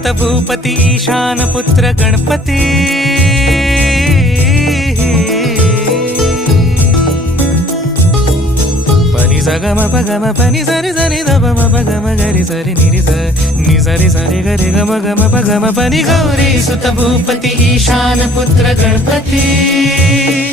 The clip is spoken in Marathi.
सुत भूपती ईशान पुत्र गणपती पनि सगम पगम पनि सरि सरि ध म पगम गरि सरि निरि स नि सरि सरि गरि गम गम पगम पनि गौरी सुत भूपती ईशान पुत्र गणपती